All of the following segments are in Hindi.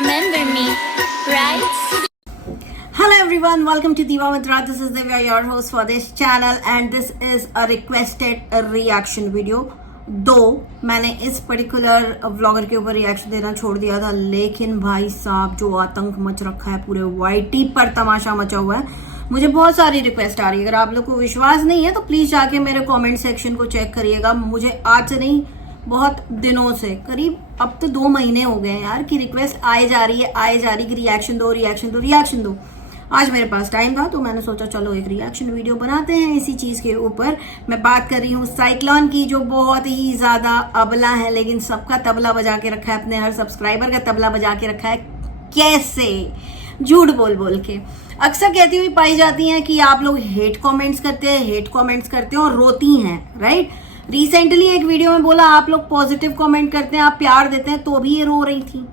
remember me, right? Hello everyone, welcome to Diva with Raj. This is Divya, your host for this channel, and this is a requested reaction video. दो मैंने इस पर्टिकुलर व्लॉगर के ऊपर रिएक्शन देना छोड़ दिया था, लेकिन भाई साहब जो आतंक मच रखा है पूरे वाईटी पर, तमाशा मचा हुआ है। मुझे बहुत सारी रिक्वेस्ट आ रही है। अगर आप लोग को विश्वास नहीं है तो प्लीज जाके मेरे कमेंट सेक्शन को चेक करिएगा। मुझे आज से नहीं, बहुत दिनों से, करीब अब तो 2 महीने हो गए यार कि रिक्वेस्ट आए जा रही है कि रिएक्शन दो रिएक्शन दो रिएक्शन दो। आज मेरे पास टाइम था तो मैंने सोचा चलो एक रिएक्शन वीडियो बनाते हैं इसी चीज के ऊपर। मैं बात कर रही हूँ साइक्लोन की, जो बहुत ही ज्यादा अबला है, लेकिन सबका तबला बजा के रखा है, अपने हर सब्सक्राइबर का तबला बजा के रखा है। कैसे? झूठ बोल बोल के। अक्सर कहती हुई पाई जाती हैं कि आप लोग हेट कमेंट्स करते हैं और रोती हैं, राइट। रिसेंटली एक वीडियो में बोला आप लोग पॉजिटिव कमेंट करते हैं, आप प्यार देते हैं, तो भी ये रो रही थी।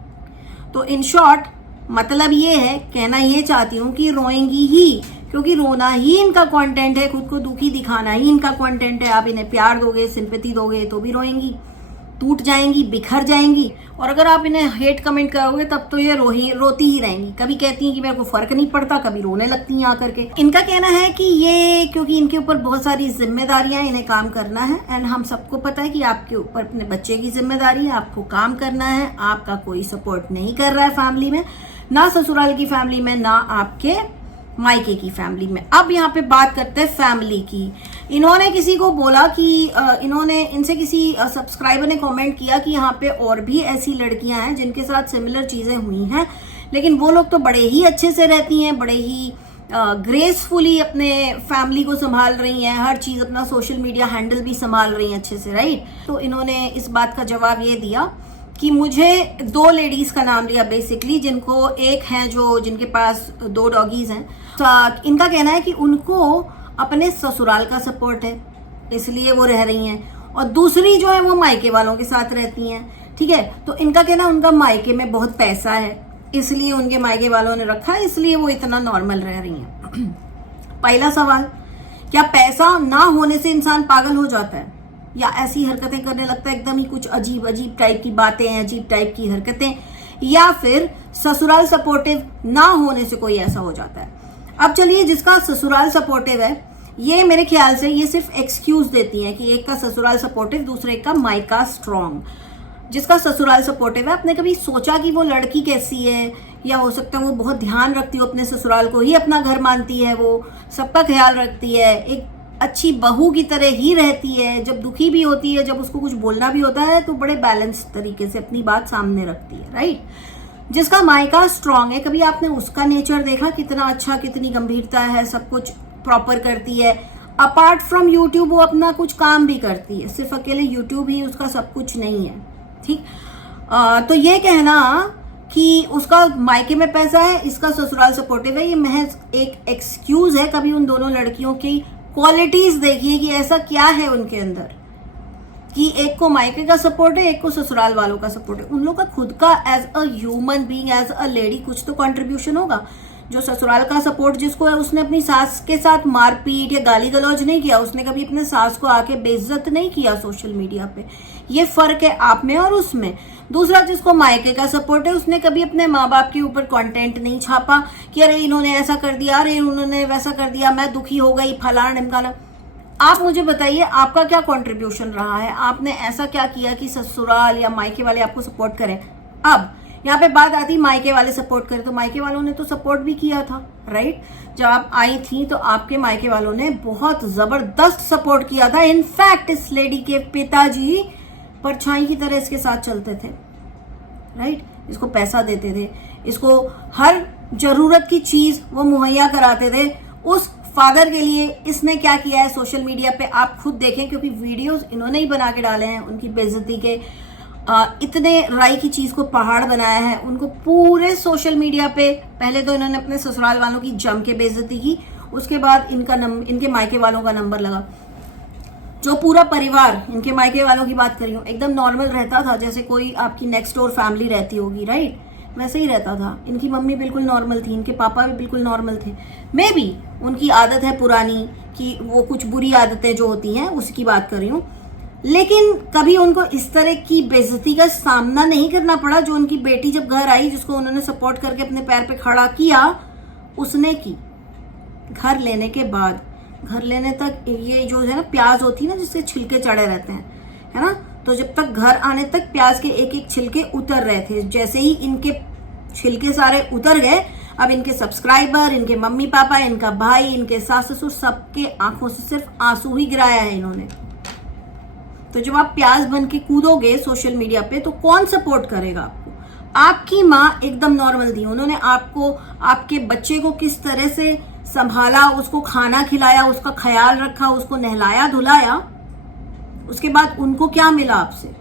तो इन शॉर्ट मतलब ये है, कहना ये चाहती हूँ कि रोएंगी ही, क्योंकि रोना ही इनका कंटेंट है, खुद को दुखी दिखाना ही इनका कंटेंट है। आप इन्हें प्यार दोगे, सिंपैथी दोगे तो भी रोएंगी, टूट जाएंगी, बिखर जाएंगी। और अगर आप इन्हें हेट कमेंट करोगे तब तो ये रोती ही रहेंगी। कभी कहती हैं कि मेरे को फर्क नहीं पड़ता, कभी रोने लगती हैं आकर के। इनका कहना है कि ये क्योंकि इनके ऊपर बहुत सारी जिम्मेदारियां, इन्हें काम करना है, एंड हम सबको पता है कि आपके ऊपर अपने बच्चे की जिम्मेदारी है, आपको काम करना है। आपका कोई सपोर्ट नहीं कर रहा है फैमिली में, ना ससुराल की फैमिली में, ना आपके मायके की फैमिली में। अब यहाँ पे बात करते हैं फैमिली की। इन्होंने किसी को बोला कि इनसे किसी सब्सक्राइबर ने कमेंट किया कि यहाँ पे और भी ऐसी लड़कियां हैं जिनके साथ सिमिलर चीजें हुई हैं, लेकिन वो लोग तो बड़े ही अच्छे से रहती हैं, बड़े ही ग्रेसफुली अपने फैमिली को संभाल रही हैं, हर चीज, अपना सोशल मीडिया हैंडल भी संभाल रही हैं अच्छे से, राइट। तो इन्होंने इस बात का जवाब ये दिया कि मुझे 2 लेडीज का नाम लिया बेसिकली, जिनको एक है जिनके पास 2 डॉगीज हैं। तो इनका कहना है कि उनको अपने ससुराल का सपोर्ट है, इसलिए वो रह रही हैं, और दूसरी जो है वो मायके वालों के साथ रहती हैं, ठीक है। तो इनका कहना है उनका मायके में बहुत पैसा है, इसलिए उनके मायके वालों ने रखा है, इसलिए वो इतना नॉर्मल रह रही हैं। पहला सवाल, क्या पैसा ना होने से इंसान पागल हो जाता है या ऐसी हरकतें करने लगता है, एकदम ही कुछ अजीब अजीब टाइप की बातें, अजीब टाइप की हरकतें, या फिर ससुराल सपोर्टिव ना होने से कोई ऐसा हो जाता है? अब चलिए, जिसका ससुराल सपोर्टिव है, ये मेरे ख्याल से ये सिर्फ एक्सक्यूज देती है कि एक का ससुराल सपोर्टिव, दूसरे का मायका स्ट्रॉन्ग। जिसका ससुराल सपोर्टिव है, आपने कभी सोचा कि वो लड़की कैसी है, या हो सकता है वो बहुत ध्यान रखती हो, अपने ससुराल को ही अपना घर मानती है, वो सबका ख्याल रखती है, एक अच्छी बहू की तरह ही रहती है, जब दुखी भी होती है, जब उसको कुछ बोलना भी होता है तो बड़े बैलेंस तरीके से अपनी बात सामने रखती है, राइट। जिसका मायका स्ट्रांग है, कभी आपने उसका नेचर देखा, कितना अच्छा, कितनी गंभीरता है, सब कुछ प्रॉपर करती है। अपार्ट फ्रॉम यूट्यूब वो अपना कुछ काम भी करती है, सिर्फ अकेले यूट्यूब ही उसका सब कुछ नहीं है, ठीक। तो ये कहना कि उसका मायके में पैसा है, इसका ससुराल सपोर्टिव है, ये महज एक एक्सक्यूज है। कभी उन दोनों लड़कियों की क्वालिटीज देखिए कि ऐसा क्या है उनके अंदर कि एक को मायके का सपोर्ट है, एक को ससुराल वालों का सपोर्ट है। उन लोगों का खुद का as a human being, as a lady कुछ तो कंट्रीब्यूशन होगा। जो ससुराल का सपोर्ट जिसको है, उसने अपनी सास के साथ मारपीट या गाली गलौज नहीं किया, उसने कभी अपने सास को आके बेइज्जत नहीं किया सोशल मीडिया पे। ये फर्क है आप में और उसमें। दूसरा, जिसको मायके का सपोर्ट है, उसने कभी अपने माँ बाप के ऊपर कंटेंट नहीं छापा कि अरे इन्होंने ऐसा कर दिया, अरे उन्होंने वैसा कर दिया, मैं दुखी हो गई, फलाना ढिमकाना। आप मुझे बताइए आपका क्या कंट्रीब्यूशन रहा है, आपने ऐसा क्या किया कि ससुराल या मायके वाले आपको सपोर्ट करें। अब यहाँ पे बात आती मायके वाले सपोर्ट करें, तो मायके वालों ने तो सपोर्ट भी किया था, राइट। जब आप आई थी तो आपके मायके वालों ने बहुत जबरदस्त सपोर्ट किया था। इनफैक्ट इस लेडी के पिताजी परछाई की तरह इसके साथ चलते थे, राइट। इसको पैसा देते थे, इसको हर जरूरत की चीज वो मुहैया कराते थे। उस फादर के लिए इसने क्या किया है सोशल मीडिया पे आप खुद देखें, क्योंकि वीडियोस इन्होंने ही बना के डाले हैं उनकी बेइज्जती के। इतने राई की चीज को पहाड़ बनाया है, उनको पूरे सोशल मीडिया पे। पहले तो इन्होंने अपने ससुराल वालों की जम के बेइज्जती की, उसके बाद इनके मायके वालों का नंबर लगा। जो पूरा परिवार, इनके मायके वालों की बात कर रही हूँ, एकदम नॉर्मल रहता था, जैसे कोई आपकी नेक्स्ट डोर फैमिली रहती होगी, राइट, वैसे ही रहता था। इनकी मम्मी बिल्कुल नॉर्मल थी, इनके पापा भी बिल्कुल नॉर्मल थे। मे बी उनकी आदत है पुरानी कि वो कुछ बुरी आदतें जो होती हैं उसकी बात कर रही हूँ। लेकिन कभी उनको इस तरह की बेइज्जती का सामना नहीं करना पड़ा जो उनकी बेटी जब घर आई, जिसको उन्होंने सपोर्ट करके अपने पैर पे खड़ा किया, उसने की। घर लेने के बाद, घर लेने तक ये जो है ना प्याज होती है ना जिससे छिलके चढ़े रहते हैं, है ना, तो जब तक घर आने तक प्याज के एक एक छिलके उतर रहे थे। जैसे ही इनके छिलके सारे उतर गए, अब इनके सब्सक्राइबर, इनके मम्मी पापा, इनका भाई, इनके सास ससुर, सबके आंखों से सिर्फ आंसू ही गिराया है इन्होंने। तो जब आप प्याज बन के कूदोगे सोशल मीडिया पे तो कौन सपोर्ट करेगा आपको? आपकी माँ एकदम नॉर्मल थी, उन्होंने आपको, आपके बच्चे को किस तरह से संभाला, उसको खाना खिलाया, उसका ख्याल रखा, उसको नहलाया धुलाया, उसके बाद उनको क्या मिला आपसे?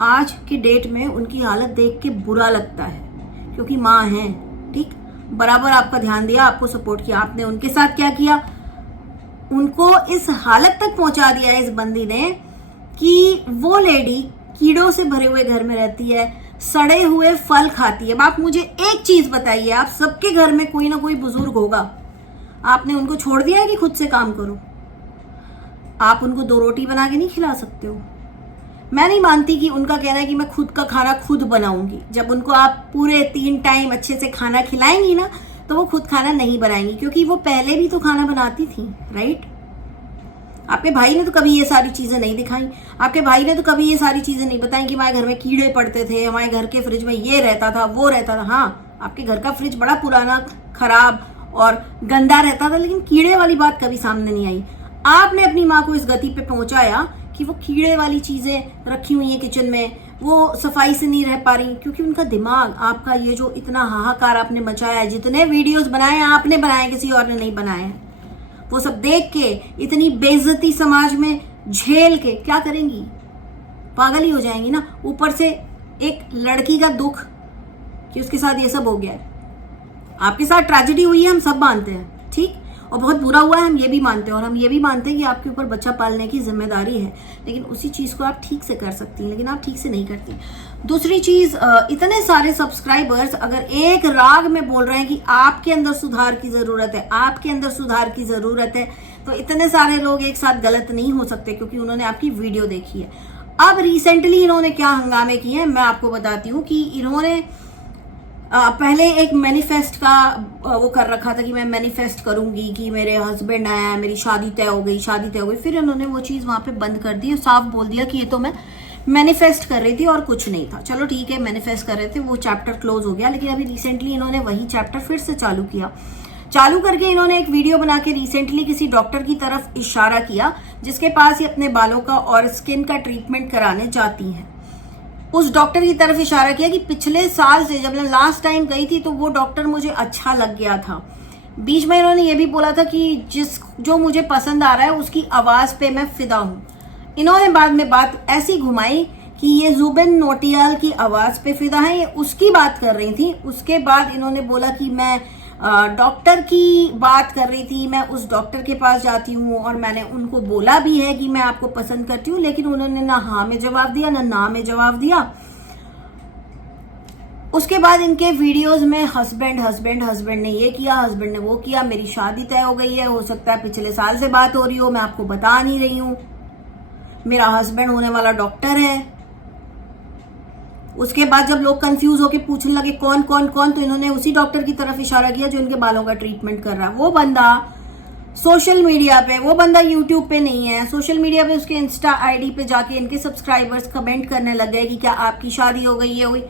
आज की डेट में उनकी हालत देख के बुरा लगता है, क्योंकि माँ है, ठीक, बराबर आपका ध्यान दिया, आपको सपोर्ट किया, आपने उनके साथ क्या किया? उनको इस हालत तक पहुंचा दिया इस बंदी ने कि वो लेडी कीड़ों से भरे हुए घर में रहती है, सड़े हुए फल खाती है। अब आप मुझे एक चीज बताइए, आप सबके घर में कोई ना कोई बुजुर्ग होगा, आपने उनको छोड़ दिया है कि खुद से काम करो? आप उनको 2 रोटी बना के नहीं खिला सकते हो? मैं नहीं मानती कि उनका कहना है कि मैं खुद का खाना खुद बनाऊंगी। जब उनको आप पूरे 3 टाइम अच्छे से खाना खिलाएंगी ना, तो वो खुद खाना नहीं बनाएंगी, क्योंकि वो पहले भी तो खाना बनाती थी, राइट? आपके भाई ने तो कभी ये सारी चीजें नहीं दिखाई, आपके भाई ने तो कभी ये सारी चीजें नहीं बताई कि हमारे घर में कीड़े पड़ते थे, हमारे घर के फ्रिज में ये रहता था, वो रहता था। हाँ, आपके घर का फ्रिज बड़ा पुराना, खराब और गंदा रहता था, लेकिन कीड़े वाली बात कभी सामने नहीं आई। आपने अपनी माँ को इस गति पे पहुंचाया कि वो कीड़े वाली चीजें रखी हुई हैं किचन में, वो सफाई से नहीं रह पा रही, क्योंकि उनका दिमाग, आपका ये जो इतना हाहाकार आपने मचाया है, जितने वीडियोस बनाए आपने बनाए, किसी और ने नहीं बनाए हैं, वो सब देख के इतनी बेइज्जती समाज में झेल के क्या करेंगी? पागल ही हो जाएंगी ना। ऊपर से एक लड़की का दुख कि उसके साथ ये सब हो गया है। आपके साथ ट्रेजेडी हुई है, हम सब मानते हैं, ठीक, और बहुत बुरा हुआ है, हम ये भी मानते हैं, और हम ये भी मानते हैं कि आपके ऊपर बच्चा पालने की जिम्मेदारी है, लेकिन उसी चीज को आप ठीक से कर सकती हैं, लेकिन आप ठीक से नहीं करती। दूसरी चीज, इतने सारे सब्सक्राइबर्स अगर एक राग में बोल रहे हैं कि आपके अंदर सुधार की जरूरत है, आपके अंदर सुधार की जरूरत है, तो इतने सारे लोग एक साथ गलत नहीं हो सकते, क्योंकि उन्होंने आपकी वीडियो देखी है। अब रिसेंटली इन्होंने क्या हंगामे किए हैं मैं आपको बताती हूँ। कि इन्होंने पहले एक मैनिफेस्ट का वो कर रखा था कि मैं मैनिफेस्ट करूंगी कि मेरे हस्बैंड आया, मेरी शादी तय हो गई, शादी तय हो गई। फिर इन्होंने वो चीज वहां पे बंद कर दी और साफ बोल दिया कि ये तो मैं मैनिफेस्ट कर रही थी और कुछ नहीं था। चलो ठीक है, मैनिफेस्ट कर रहे थे, वो चैप्टर क्लोज हो गया। लेकिन अभी रिसेंटली इन्होंने वही चैप्टर फिर से चालू किया। चालू करके इन्होंने एक वीडियो बना के रिसेंटली किसी डॉक्टर की तरफ इशारा किया, जिसके पास ये अपने बालों का और स्किन का ट्रीटमेंट कराने जाती हैं। उस डॉक्टर की तरफ इशारा किया कि पिछले साल से जब मैं लास्ट टाइम गई थी तो वो डॉक्टर मुझे अच्छा लग गया था। बीच में इन्होंने ये भी बोला था कि जो मुझे पसंद आ रहा है उसकी आवाज पे मैं फिदा हूं। इन्होंने बाद में बात ऐसी घुमाई कि ये जुबिन नौटियाल की आवाज पे फिदा है, ये उसकी बात कर रही थी। उसके बाद इन्होंने बोला कि मैं डॉक्टर की बात कर रही थी, मैं उस डॉक्टर के पास जाती हूँ और मैंने उनको बोला भी है कि मैं आपको पसंद करती हूँ, लेकिन उन्होंने ना हाँ में जवाब दिया ना ना में जवाब दिया। उसके बाद इनके वीडियोस में हस्बैंड हस्बैंड हस्बैंड ने ये किया, हस्बैंड ने वो किया, मेरी शादी तय हो गई है, हो सकता है पिछले साल से बात हो रही हो, मैं आपको बता नहीं रही हूँ, मेरा हस्बैंड होने वाला डॉक्टर है। उसके बाद जब लोग कंफ्यूज होके पूछने लगे कौन कौन कौन, तो इन्होंने उसी डॉक्टर की तरफ इशारा किया जो इनके बालों का ट्रीटमेंट कर रहा है। वो बंदा सोशल मीडिया पे, वो बंदा यूट्यूब पे नहीं है, सोशल मीडिया पे उसके इंस्टा आईडी पे जाके इनके सब्सक्राइबर्स कमेंट करने लग गए कि क्या आपकी शादी हो गई, ये हो गई।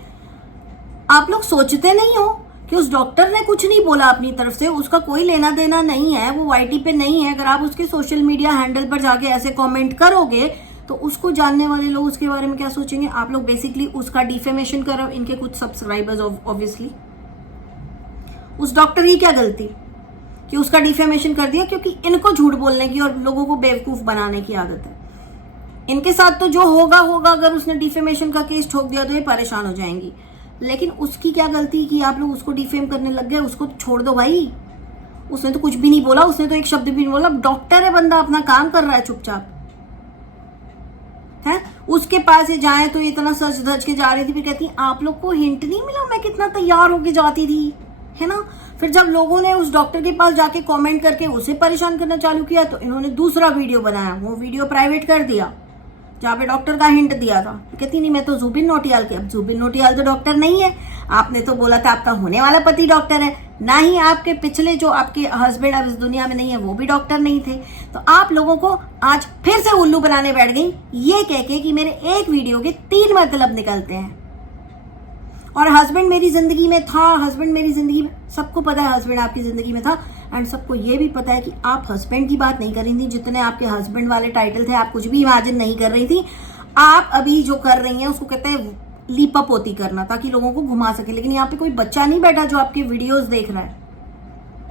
आप लोग सोचते नहीं हो कि उस डॉक्टर ने कुछ नहीं बोला अपनी तरफ से, उसका कोई लेना देना नहीं है, वो वाईटी पे नहीं है। अगर आप उसके सोशल मीडिया हैंडल पर जाके ऐसे कमेंट करोगे तो उसको जानने वाले लोग उसके बारे में क्या सोचेंगे? आप लोग बेसिकली उसका डिफेमेशन करो, इनके कुछ सब्सक्राइबर्स ऑब्वियसली। उस डॉक्टर की क्या गलती कि उसका डिफेमेशन कर दिया? क्योंकि इनको झूठ बोलने की और लोगों को बेवकूफ बनाने की आदत है। इनके साथ तो जो होगा होगा, अगर उसने डिफेमेशन का केस ठोक दिया तो ये परेशान हो जाएंगी। लेकिन उसकी क्या गलती कि आप लोग उसको डिफेम करने लग गए? उसको तो छोड़ दो भाई, उसने तो कुछ भी नहीं बोला, उसने तो एक शब्द भी नहीं बोला। डॉक्टर है बंदा, अपना काम कर रहा है चुपचाप है। उसके पास ये जाए तो इतना सच धज के जा रही थी, फिर कहती आप लोग को हिंट नहीं मिला मैं कितना तैयार होके जाती थी, है ना। फिर जब लोगों ने उस डॉक्टर के पास जाके कमेंट करके उसे परेशान करना चालू किया तो इन्होंने दूसरा वीडियो बनाया, वो वीडियो प्राइवेट कर दिया जहाँ पे डॉक्टर का हिंट दिया था, कहती नहीं मैं तो जुबिन नौटियाल के। अब जुबिन नौटियाल तो डॉक्टर नहीं है, आपने तो बोला था आपका होने वाला पति डॉक्टर है, ना ही आपके पिछले जो आपके हस्बैंड अब इस दुनिया में नहीं है वो भी डॉक्टर नहीं थे। तो आप लोगों को आज फिर से उल्लू बनाने बैठ गई, ये कह के कि मेरे एक वीडियो के 3 मतलब निकलते हैं और हस्बैंड मेरी जिंदगी में था, हस्बैंड मेरी जिंदगी में, सबको पता है हस्बैंड आपकी जिंदगी में था। एंड सबको ये भी पता है कि आप हस्बैंड की बात नहीं कर रही थी, जितने आपके हस्बैंड वाले टाइटल थे आप कुछ भी इमेजिन नहीं कर रही थी। आप अभी जो कर रही हैं उसको कहते हैं लीपापोती करना, ताकि लोगों को घुमा सके। लेकिन यहाँ पे कोई बच्चा नहीं बैठा जो आपके वीडियोस देख रहा है,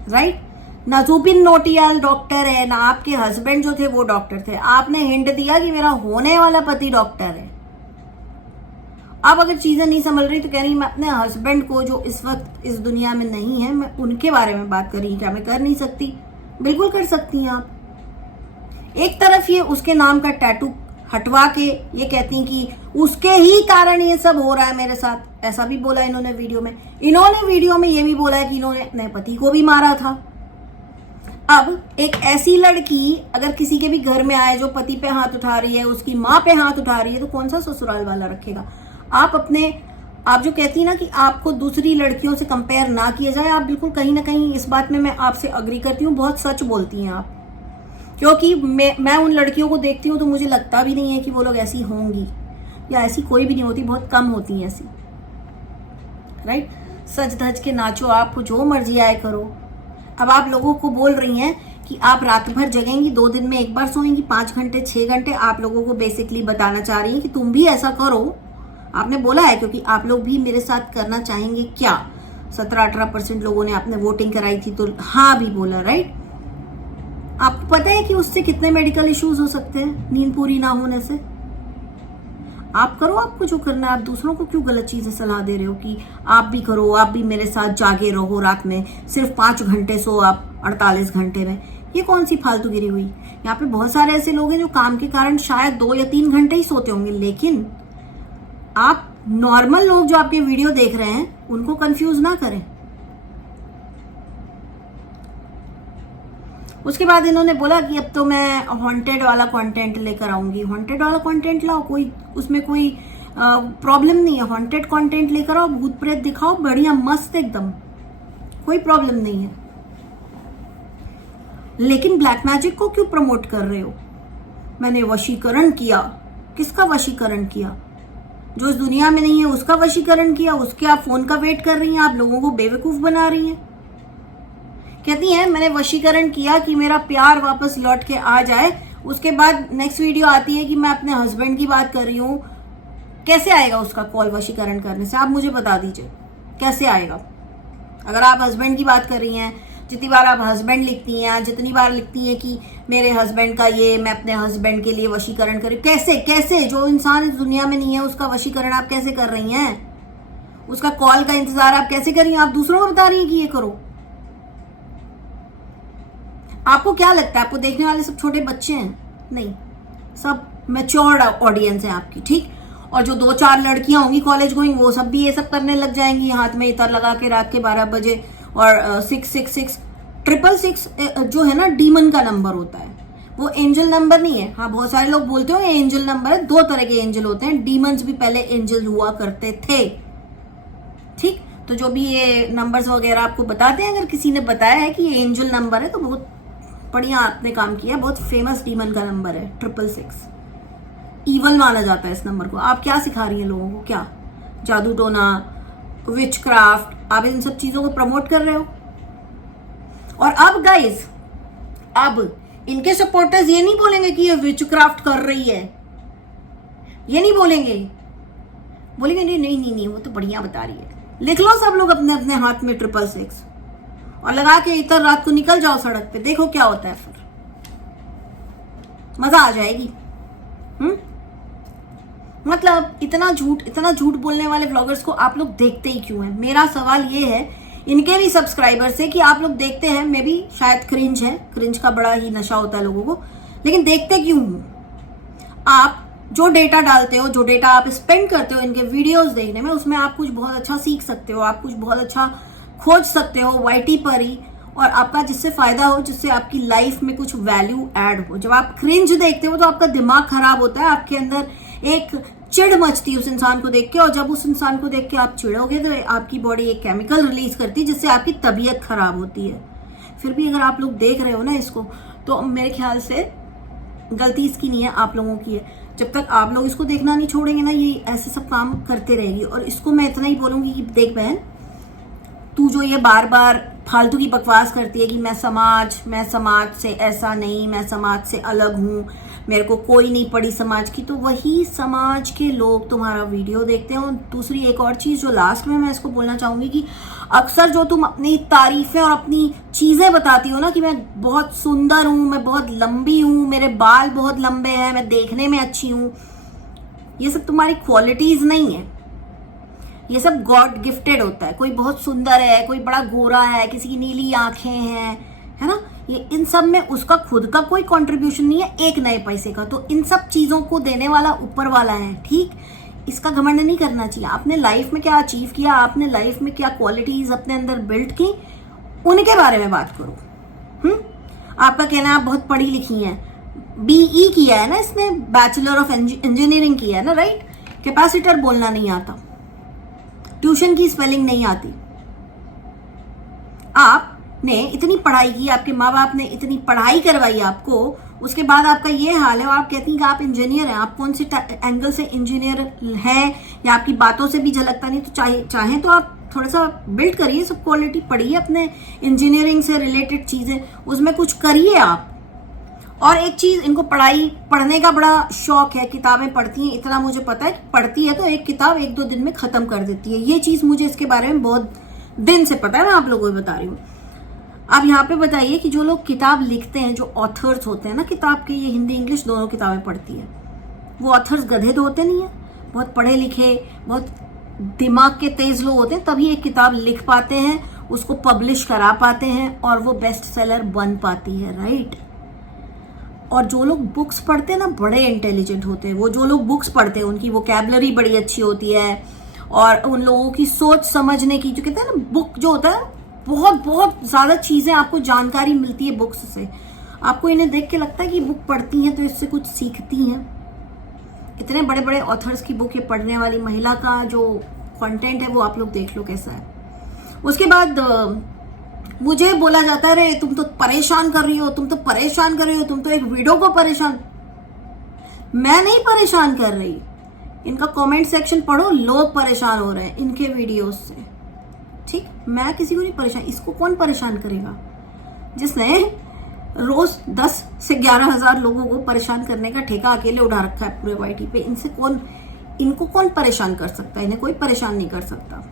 राइट? ना जुबिन नौटियाल डॉक्टर है, ना आपके हस्बैंड जो थे वो डॉक्टर थे। आपने हिंट दिया कि मेरा होने वाला पति डॉक्टर है। अब अगर चीजें नहीं समझ रही तो कह रही मैं अपने हस्बैंड को जो इस वक्त इस दुनिया में नहीं है, मैं उनके बारे में बात कर रही हूँ। क्या मैं कर नहीं सकती? बिल्कुल कर सकती हैं आप। एक तरफ ये उसके नाम का टैटू हटवा के ये कहती हैं कि उसके ही कारण ये सब हो रहा है मेरे साथ, ऐसा भी बोला इन्होंने वीडियो में। इन्होंने वीडियो में ये भी बोला है कि इन्होंने अपने पति को भी मारा था। अब एक ऐसी लड़की अगर किसी के भी घर में आए जो पति पे हाथ उठा रही है, उसकी माँ पे हाथ उठा रही है, तो कौन सा ससुराल वाला रखेगा? आप जो कहती है ना कि आपको दूसरी लड़कियों से कंपेयर ना किया जाए, आप बिल्कुल कहीं ना कहीं इस बात में मैं आपसे अग्री करती हूँ। बहुत सच बोलती हैं आप, क्योंकि मैं उन लड़कियों को देखती हूँ तो मुझे लगता भी नहीं है कि वो लोग ऐसी होंगी, या ऐसी कोई भी नहीं होती, बहुत कम होती हैं ऐसी, राइट? सज धज के नाचो, आप जो मर्जी आए करो। अब आप लोगों को बोल रही हैं कि आप रात भर जगेंगी, 2 दिन में एक बार सोएंगी, 5 घंटे 6 घंटे। आप लोगों को बेसिकली बताना चाह रही हैं कि तुम भी ऐसा करो। आपने बोला है क्योंकि आप लोग भी मेरे साथ करना चाहेंगे क्या? 17-18% लोगों ने आपने वोटिंग कराई थी तो हाँ भी बोला, राइट? आपको पता है कि उससे कितने मेडिकल इश्यूज हो सकते हैं नींद पूरी ना होने से। आप करो आपको जो करना है। आप दूसरों को क्यों गलत चीजें सलाह दे रहे हो कि आप भी करो, आप भी मेरे साथ जागे रहो रात में, सिर्फ 5 घंटे सो आप 48 घंटे में। ये कौन सी फालतूगिरी हुई? यहाँ पे बहुत सारे ऐसे लोग हैं जो काम के कारण शायद 2 या 3 घंटे ही सोते होंगे, लेकिन आप नॉर्मल लोग जो आपके वीडियो देख रहे हैं उनको कंफ्यूज ना करें। उसके बाद इन्होंने बोला कि अब तो मैं हॉन्टेड वाला कंटेंट लेकर आऊंगी। हॉन्टेड वाला कंटेंट लाओ, कोई उसमें कोई प्रॉब्लम नहीं है। हॉन्टेड कंटेंट लेकर आओ, भूत प्रेत दिखाओ, बढ़िया मस्त एकदम, कोई प्रॉब्लम नहीं है। लेकिन ब्लैक मैजिक को क्यों प्रमोट कर रहे हो? मैंने वशीकरण किया। किसका वशीकरण किया? जो इस दुनिया में नहीं है उसका वशीकरण किया। उसके आप फोन का वेट कर रही हैं, आप लोगों को बेवकूफ बना रही हैं। कहती हैं मैंने वशीकरण किया कि मेरा प्यार वापस लौट के आ जाए। उसके बाद नेक्स्ट वीडियो आती है कि मैं अपने हस्बैंड की बात कर रही हूँ। कैसे आएगा उसका कॉल वशीकरण करने से? आप मुझे बता दीजिए कैसे आएगा। अगर आप हस्बैंड की बात कर रही हैं, जितनी बार आप हस्बैंड लिखती हैं, जितनी बार लिखती हैं कि मेरे हस्बैंड का ये, मैं अपने हस्बैंड के लिए वशीकरण करूं, कैसे जो इंसान इस दुनिया में नहीं है उसका वशीकरण आप कैसे कर रही हैं? उसका कॉल का इंतजार आप कैसे कर रही हैं? आप दूसरों को बता रही हैं कि ये करो। आपको क्या लगता है आपको देखने वाले सब छोटे बच्चे हैं? नहीं, सब मैच्योर्ड ऑडियंस है आपकी, ठीक? और जो 2-4 लड़कियां होंगी कॉलेज गोइंग, वो सब भी ये सब करने लग जाएंगी, हाथ में इतर लगा के रात के 12 बजे। और 666 जो है ना डीमन का नंबर होता है, वो एंजल नंबर नहीं है। हाँ, बहुत सारे लोग बोलते हो ये एंजल नंबर है। 2 तरह के एंजल होते हैं। डीमंस भी पहले एंजल हुआ करते थे, ठीक? तो जो भी ये नंबर्स वगैरह आपको बताते हैं, अगर किसी ने बताया है कि ये एंजल नंबर है तो बहुत बढ़िया आपने काम किया। बहुत फेमस डीमन का नंबर है 666। ईवल माना जाता है इस नंबर को। आप क्या सिखा रही हैं लोगों को? क्या जादू टोना, विच क्राफ्ट, आप इन सब चीजों को प्रमोट कर रहे हो। और अब गाइस, अब इनके सपोर्टर्स ये नहीं बोलेंगे कि ये विच क्राफ्ट कर रही है, ये नहीं बोलेंगे। बोलेंगे नहीं वो तो बढ़िया बता रही है। लिख लो सब लोग अपने अपने हाथ में 666 और लगा के इतर रात को निकल जाओ सड़क पे, देखो क्या होता है। फिर मजा आ जाएगी। मतलब इतना झूठ बोलने वाले व्लॉगर्स को आप लोग देखते ही क्यों हैं? मेरा सवाल ये है इनके भी सब्सक्राइबर्स से कि आप लोग देखते हैं। मे बी शायद क्रिंज है, क्रिंज का बड़ा ही नशा होता है लोगों को, लेकिन देखते क्यों हो? आप जो डेटा डालते हो, जो डेटा आप स्पेंड करते हो इनके वीडियोस देखने में, उसमें आप कुछ बहुत अच्छा सीख सकते हो, आप कुछ बहुत अच्छा खोज सकते हो। वाईटी पर ही और आपका जिससे फायदा हो, जिससे आपकी लाइफ में कुछ वैल्यू ऐड हो। जब आप क्रिंज देखते हो तो आपका दिमाग खराब होता है, आपके अंदर एक चिढ़ मचती है उस इंसान को देख के, और जब उस इंसान को देख के आप चिढ़ोगे तो आपकी बॉडी एक केमिकल रिलीज करती है जिससे आपकी तबीयत खराब होती है। फिर भी अगर आप लोग देख रहे हो ना इसको, तो मेरे ख्याल से गलती इसकी नहीं है, आप लोगों की है। जब तक आप लोग इसको देखना नहीं छोड़ेंगे ना, ये ऐसे सब काम करते रहेगी। और इसको मैं इतना ही बोलूंगी कि देख बहन, तू जो ये बार बार फालतू की बकवास करती है कि मैं समाज से ऐसा नहीं, मैं समाज से अलग हूँ, मेरे को कोई नहीं पड़ी समाज की, तो वही समाज के लोग तुम्हारा वीडियो देखते हैं। और दूसरी एक और चीज जो लास्ट में मैं इसको बोलना चाहूंगी कि अक्सर जो तुम अपनी तारीफें और अपनी चीजें बताती हो ना कि मैं बहुत सुंदर हूं, मैं बहुत लंबी हूं, मेरे बाल बहुत लंबे हैं, मैं देखने में अच्छी हूं, ये सब तुम्हारी क्वालिटीज नहीं है, ये सब गॉड गिफ्टेड होता है। कोई बहुत सुंदर है, कोई बड़ा गोरा है, किसी की नीली आंखें हैं, है ना, ये इन सब में उसका खुद का कोई कंट्रीब्यूशन नहीं है एक नए पैसे का। तो इन सब चीजों को देने वाला ऊपर वाला है, ठीक। इसका घमंड नहीं करना चाहिए। आपने लाइफ में क्या अचीव किया, आपने लाइफ में क्या क्वालिटीज अपने अंदर बिल्ड की, उनके बारे में बात करो। आपका कहना है आप बहुत पढ़ी लिखी हैं, बीई किया है ना इसने, बैचलर ऑफ इंजीनियरिंग किया है ना, राइट। कैपेसिटर बोलना नहीं आता, ट्यूशन की स्पेलिंग नहीं आती, आपने इतनी पढ़ाई की, आपके माँ बाप ने इतनी पढ़ाई करवाई आपको, उसके बाद आपका ये हाल है और आप कहती हैं कि आप इंजीनियर हैं। आप कौन से एंगल से इंजीनियर हैं, या आपकी बातों से भी झलकता नहीं। तो चाहे तो आप थोड़ा सा बिल्ड करिए, सब क्वालिटी पढ़िए, अपने इंजीनियरिंग से रिलेटेड चीजें उसमें कुछ करिए आप। और एक चीज, इनको पढ़ने का बड़ा शौक है, किताबें पढ़ती हैं, इतना मुझे पता है। पढ़ती है तो एक किताब 1-2 दिन में खत्म कर देती है, ये चीज मुझे इसके बारे में बहुत दिन से पता है, मैं आप लोगों को बता रही हूँ। आप यहाँ पे बताइए कि जो लोग किताब लिखते हैं, जो ऑथर्स होते हैं ना किताब के, ये हिंदी इंग्लिश दोनों किताबें पढ़ती है, वो ऑथर्स गधे तो होते नहीं है, बहुत पढ़े लिखे, बहुत दिमाग के तेज लोग होते हैं, तभी एक किताब लिख पाते हैं, उसको पब्लिश करा पाते हैं और वो बेस्ट सेलर बन पाती है, राइट। और जो लोग बुक्स पढ़ते हैं ना, बड़े इंटेलिजेंट होते हैं। वो जो लोग बुक्स पढ़ते हैं उनकी वोकैबुलरी बड़ी अच्छी होती है, और उन लोगों की सोच समझने की, जो कहते हैं ना, बुक जो होता है, बहुत बहुत ज्यादा चीजें आपको जानकारी मिलती है बुक्स से। आपको इन्हें देख के लगता है कि बुक पढ़ती हैं तो इससे कुछ सीखती हैं। इतने बड़े बड़े ऑथर्स की बुक, ये पढ़ने वाली महिला का जो कंटेंट है वो आप लोग देख लो कैसा है। उसके बाद मुझे बोला जाता है, अरे तुम तो परेशान कर रही हो, तुम तो परेशान कर रही हो, तुम तो एक वीडियो को परेशान। मैं नहीं परेशान कर रही, इनका कमेंट सेक्शन पढ़ो, लोग परेशान हो रहे हैं इनके वीडियोस से, ठीक। मैं किसी को नहीं परेशान, इसको कौन परेशान करेगा जिसने रोज 10 से 11 हजार लोगों को परेशान करने का ठेका अकेले उठा रखा है पूरे वाईटी पे। इनको कौन परेशान कर सकता है, इन्हें कोई परेशान नहीं कर सकता।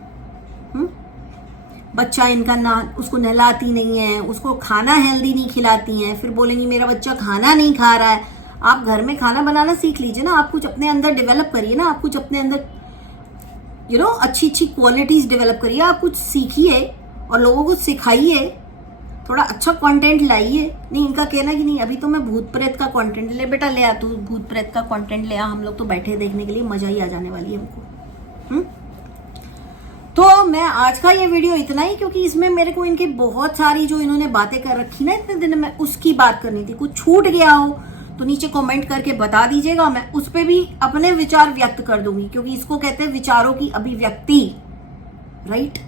बच्चा इनका ना, उसको नहलाती नहीं है, उसको खाना हेल्दी नहीं खिलाती हैं, फिर बोलेंगी मेरा बच्चा खाना नहीं खा रहा है। आप घर में खाना बनाना सीख लीजिए ना, आप कुछ अपने अंदर डेवलप करिए ना, आप कुछ अपने अंदर अच्छी अच्छी क्वालिटीज डेवलप करिए, आप कुछ सीखिए और लोगों को सिखाइए, थोड़ा अच्छा कंटेंट लाइए। नहीं, इनका कहना कि नहीं अभी तो मैं भूत प्रेत का कंटेंट, ले बेटा ले आ, तू भूत प्रेत का कंटेंट ले आ, हम लोग तो बैठे देखने के लिए, मजा ही आ जाने वाली है हमको। तो मैं आज का ये वीडियो इतना ही, क्योंकि इसमें मेरे को इनकी बहुत सारी जो इन्होंने बातें कर रखी ना इतने दिन में, उसकी बात करनी थी। कुछ छूट गया हो तो नीचे कमेंट करके बता दीजिएगा, मैं उस पर भी अपने विचार व्यक्त कर दूंगी, क्योंकि इसको कहते हैं विचारों की अभिव्यक्ति, राइट।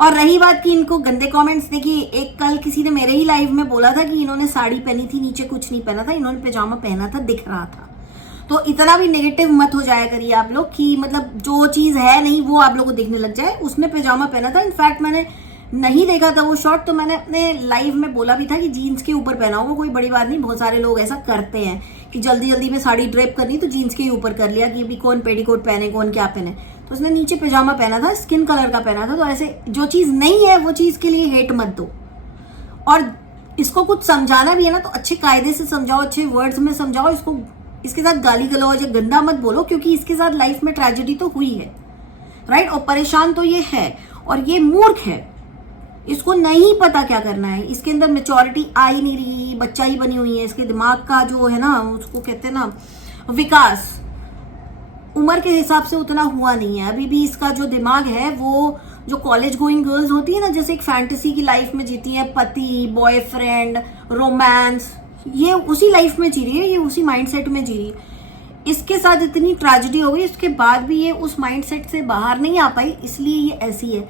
और रही बात कि इनको गंदे कमेंट्स, देखिए एक कल किसी ने मेरे ही लाइव में बोला था कि इन्होंने साड़ी पहनी थी, नीचे कुछ नहीं पहना था, इन्होंने पैजामा पहना था, दिख रहा था। तो इतना भी नेगेटिव मत हो जाया करिए आप लोग कि मतलब जो चीज है नहीं वो आप लोग को देखने लग जाए। उसने पैजामा पहना था, इनफैक्ट मैंने नहीं देखा था वो शॉर्ट, तो मैंने अपने लाइव में बोला भी था कि जीन्स के ऊपर पहना होगा, कोई बड़ी बात नहीं। बहुत सारे लोग ऐसा करते हैं कि जल्दी जल्दी में साड़ी ड्रेप करनी तो जीन्स के ऊपर कर लिया कि अभी कौन पेटीकोट पहने, कौन क्या पहने। तो उसने नीचे पैजामा पहना था, स्किन कलर का पहना था। तो ऐसे जो चीज नहीं है वो चीज के लिए हेट मत दो, और इसको कुछ समझाना भी है ना तो अच्छे कायदे से समझाओ, अच्छे वर्ड्स में समझाओ इसको। इसके साथ गाली गलौज या गंदा मत बोलो, क्योंकि इसके साथ लाइफ में ट्रेजेडी तो हुई है, राइट। और परेशान तो ये है, और ये मूर्ख है, इसको नहीं पता क्या करना है, इसके अंदर मेच्योरिटी आ ही नहीं रही, बच्चा ही बनी हुई है। इसके दिमाग का जो है ना, उसको कहते हैं ना विकास, उम्र के हिसाब से उतना हुआ नहीं है। अभी भी इसका जो दिमाग है वो जो कॉलेज गोइंग गर्ल्स होती है ना, जैसे एक फैंटेसी की लाइफ में जीती है, पति, बॉयफ्रेंड, रोमांस, ये उसी लाइफ में जी रही है, ये उसी माइंडसेट में जी रही है। इसके साथ इतनी ट्रेजेडी हो गई, इसके बाद भी ये उस माइंडसेट से बाहर नहीं आ पाई, इसलिए ये ऐसी है।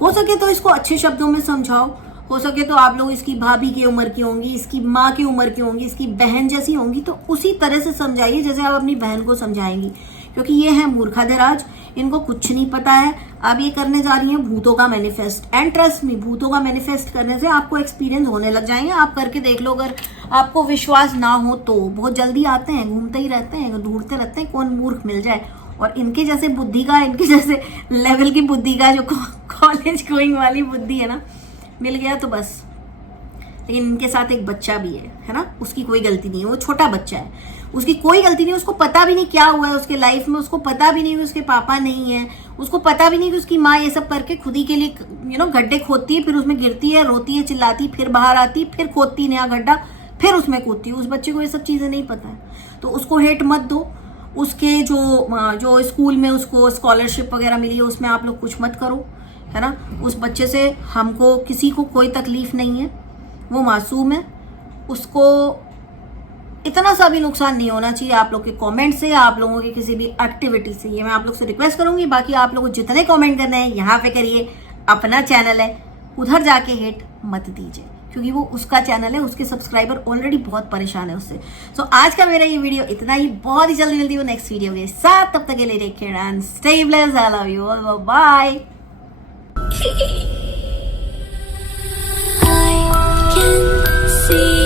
हो सके तो इसको अच्छे शब्दों में समझाओ, हो सके तो आप लोग इसकी भाभी की उम्र की होंगी, इसकी माँ की उम्र की होंगी, इसकी बहन जैसी होंगी, तो उसी तरह से समझाइए जैसे आप अपनी बहन को समझाएंगी, क्योंकि ये है मूर्खाधराज, इनको कुछ नहीं पता है। अब ये करने जा रही हैं भूतों का मैनिफेस्ट, एंड ट्रस्ट मी, भूतों का मैनिफेस्ट करने से आपको एक्सपीरियंस होने लग जाएंगे। आप करके देख लो, अगर आपको विश्वास ना हो तो। बहुत जल्दी आते हैं, घूमते ही रहते हैं, ढूंढते रहते हैं कौन मूर्ख मिल जाए। और इनके जैसे बुद्धि का, इनके जैसे लेवल की बुद्धि का, जो कॉलेज गोइंग वाली बुद्धि है ना, मिल गया तो बस। लेकिन इनके साथ एक बच्चा भी है ना, उसकी कोई गलती नहीं है, वो छोटा बच्चा है, उसकी कोई गलती नहीं, उसको पता भी नहीं क्या हुआ है उसके लाइफ में, उसको पता भी नहीं कि उसके पापा नहीं है, उसको पता भी नहीं कि उसकी माँ ये सब करके खुद ही के लिए गड्ढे खोदती है, फिर उसमें गिरती है, रोती है, चिल्लाती, फिर बाहर आती, फिर खोदती नया गड्ढा, फिर उसमें कूदती है। उस बच्चे को ये सब चीजें नहीं पता है, तो उसको हेट मत दो। उसके जो स्कूल में उसको स्कॉलरशिप वगैरह मिली है, उसमें आप लोग कुछ मत करो, है ना। उस बच्चे से हमको किसी को कोई तकलीफ नहीं है, वो मासूम है, उसको इतना सा भी नुकसान नहीं होना चाहिए आप लोग के कमेंट से, आप लोगों की किसी भी एक्टिविटी से। ये मैं आप लोग से रिक्वेस्ट करूंगी। बाकी आप लोगों को जितने कमेंट करने हैं यहाँ पे करिए, अपना चैनल है, उधर जाके हेट मत दीजिए, क्योंकि वो उसका चैनल है, उसके सब्सक्राइबर ऑलरेडी बहुत परेशान है उससे। सो आज का मेरा ये वीडियो इतना ही, बहुत ही जल्दी मिलती हूँ नेक्स्ट वीडियो के साथ। तब तक के लिए take care and stay blessed. I love you all, bye. I can see